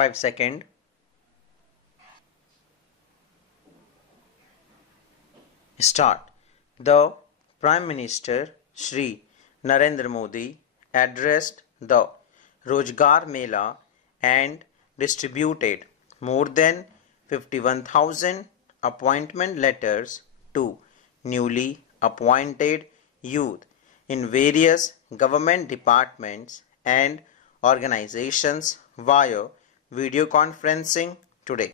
5 seconds. Start. The Prime Minister Shri Narendra Modi addressed the Rozgar Mela and distributed more than 51,000 appointment letters to newly appointed youth in various government departments and organizations via video conferencing today.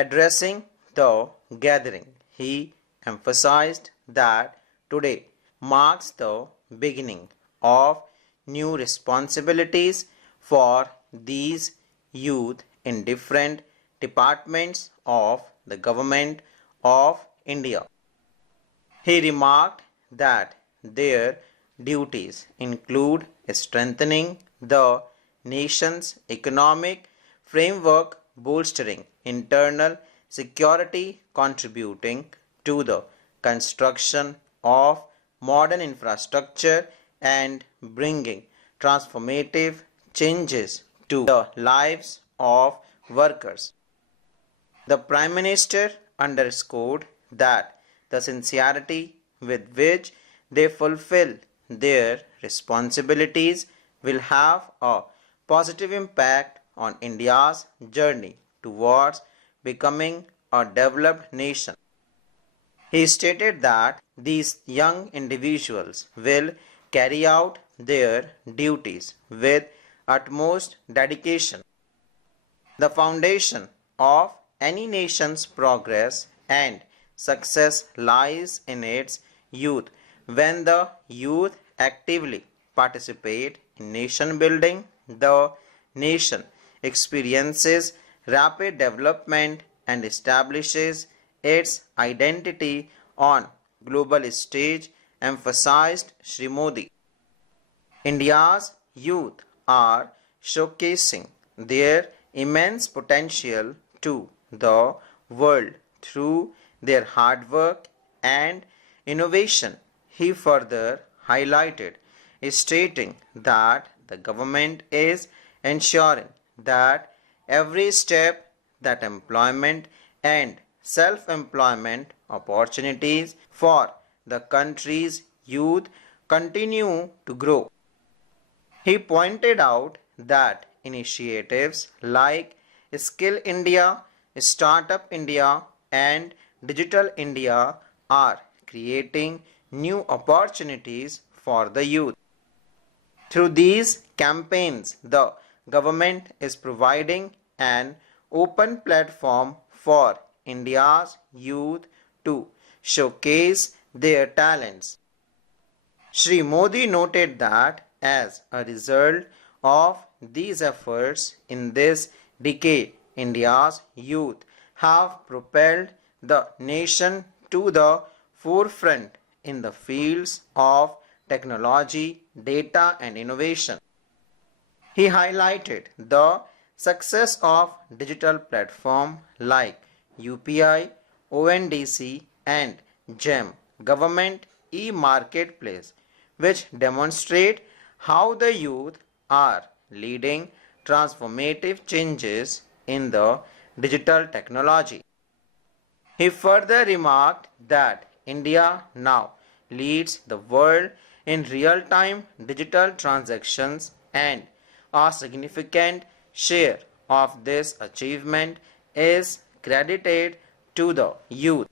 Addressing the gathering, he emphasized that today marks the beginning of new responsibilities for these youth in different departments of the government of India. He remarked that their duties include strengthening the nation's economic framework, bolstering internal security, contributing to the construction of modern infrastructure, and bringing transformative changes to the lives of workers. The Prime Minister underscored that the sincerity with which they fulfill their responsibilities will have a positive impact on India's journey towards becoming a developed nation. He stated that these young individuals will carry out their duties with utmost dedication. The foundation of any nation's progress and success lies in its youth. When the youth actively participate in nation building, the nation experiences rapid development and establishes its identity on global stage, emphasized Shri Modi. India's youth are showcasing their immense potential to the world through their hard work and innovation. He further highlighted, stating that the government is ensuring that every step that employment and self-employment opportunities for the country's youth continue to grow. He pointed out that initiatives like Skill India, Startup India, and Digital India are creating new opportunities for the youth. Through these campaigns, the government is providing an open platform for India's youth to showcase their talents. Shri Modi noted that as a result of these efforts in this decade, India's youth have propelled the nation to the forefront in the fields of technology, data, and innovation. He highlighted the success of digital platforms like UPI, ONDC, and GEM, Government e-Marketplace, which demonstrate how the youth are leading transformative changes in the digital technology. He further remarked that India now leads the world in real-time digital transactions, and a significant share of this achievement is credited to the youth.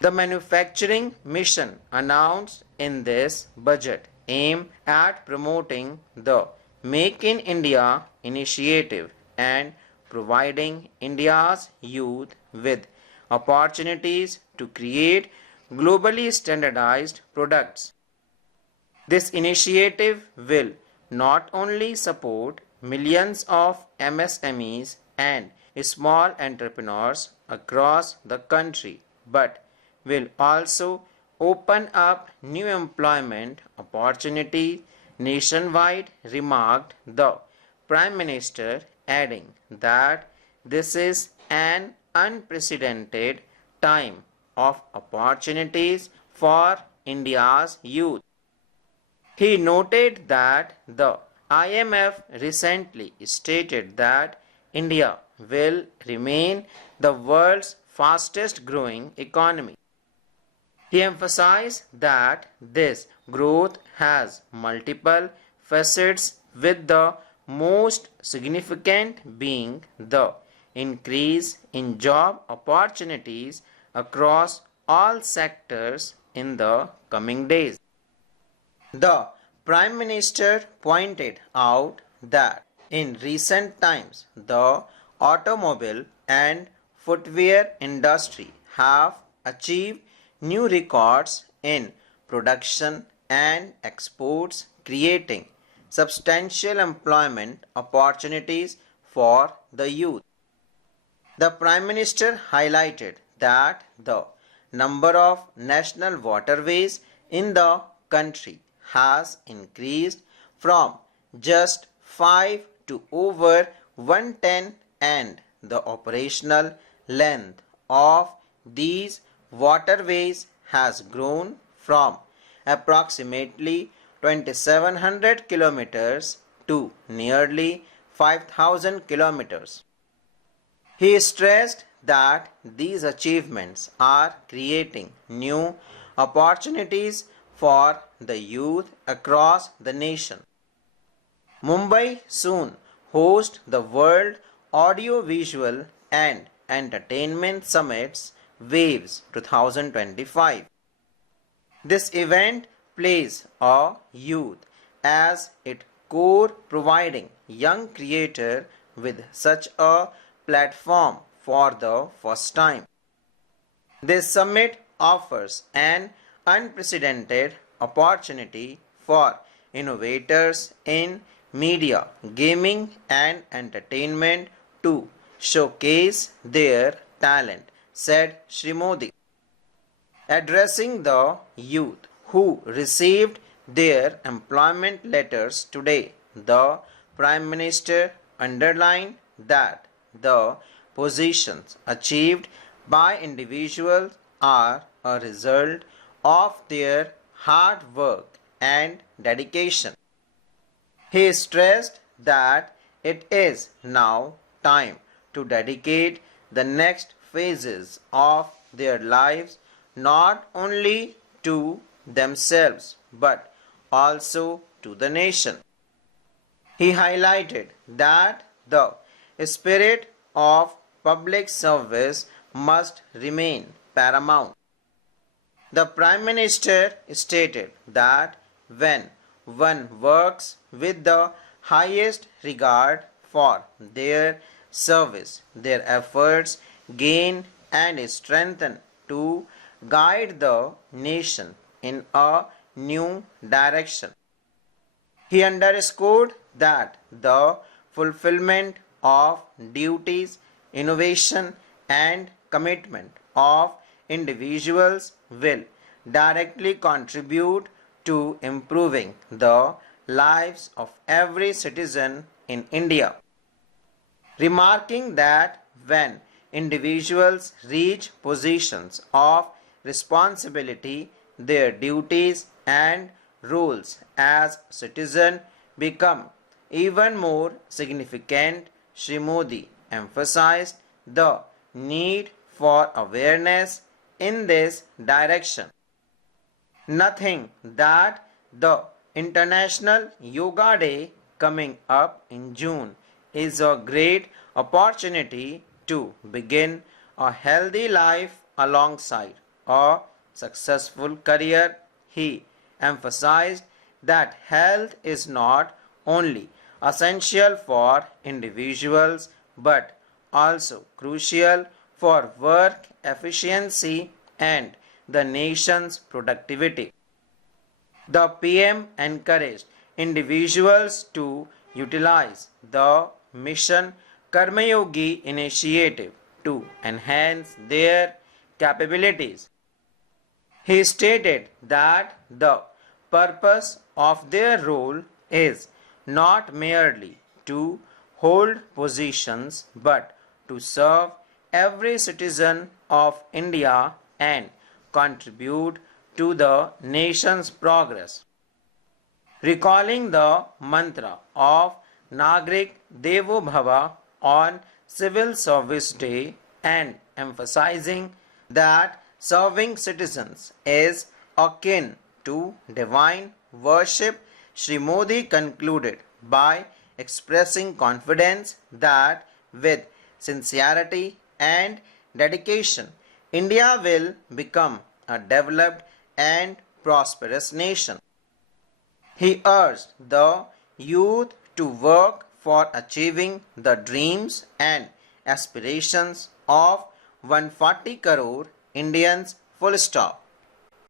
The manufacturing mission announced in this budget aims at promoting the Make in India initiative and providing India's youth with opportunities to create globally standardized products. This initiative will not only support millions of MSMEs and small entrepreneurs across the country, but will also open up new employment opportunities nationwide, remarked the Prime Minister, adding that this is an unprecedented time of opportunities for India's youth. He noted that the IMF recently stated that India will remain the world's fastest growing economy. He emphasized that this growth has multiple facets, with the most significant being the increase in job opportunities across all sectors in the coming days. The Prime Minister pointed out that in recent times the automobile and footwear industry have achieved new records in production and exports, creating substantial employment opportunities for the youth. The Prime Minister highlighted that the number of national waterways in the country has increased from just 5 to over 110, and the operational length of these waterways has grown from approximately 2700 kilometers to nearly 5000 kilometers. He stressed that these achievements are creating new opportunities for the youth across the nation. Mumbai soon hosts the World Audiovisual and Entertainment Summit's Waves 2025. This event plays a youth as its core, providing young creators with such a platform for the first time. This summit offers an unprecedented opportunity for innovators in media, gaming, and entertainment to showcase their talent, said Shri Modi. Addressing the youth who received their employment letters today, the Prime Minister underlined that the positions achieved by individuals are a result of their hard work and dedication. He stressed that it is now time to dedicate the next phases of their lives not only to themselves but also to the nation. He highlighted that the spirit of public service must remain paramount. The Prime Minister stated that when one works with the highest regard for their service, their efforts gain and strengthen to guide the nation in a new direction. He underscored that the fulfillment of duties, innovation, and commitment of individuals will directly contribute to improving the lives of every citizen in India. Remarking that when individuals reach positions of responsibility, their duties and roles as citizens become even more significant. Shri Modi emphasized the need for awareness in this direction. Nothing that the International Yoga Day coming up in June is a great opportunity to begin a healthy life alongside a successful career. He emphasized that health is not only essential for individuals but also crucial for work efficiency and the nation's productivity. The PM encouraged individuals to utilize the Mission Karmayogi initiative to enhance their capabilities. He stated that the purpose of their role is not merely to hold positions but to serve every citizen of India and contribute to the nation's progress. recalling the mantra of Nagrik Devo Bhava on Civil Service Day and emphasizing that serving citizens is akin to divine worship. Shri Modi concluded by expressing confidence that with sincerity and dedication, India will become a developed and prosperous nation. He urged the youth to work for achieving the dreams and aspirations of 140 crore Indians. Full stop.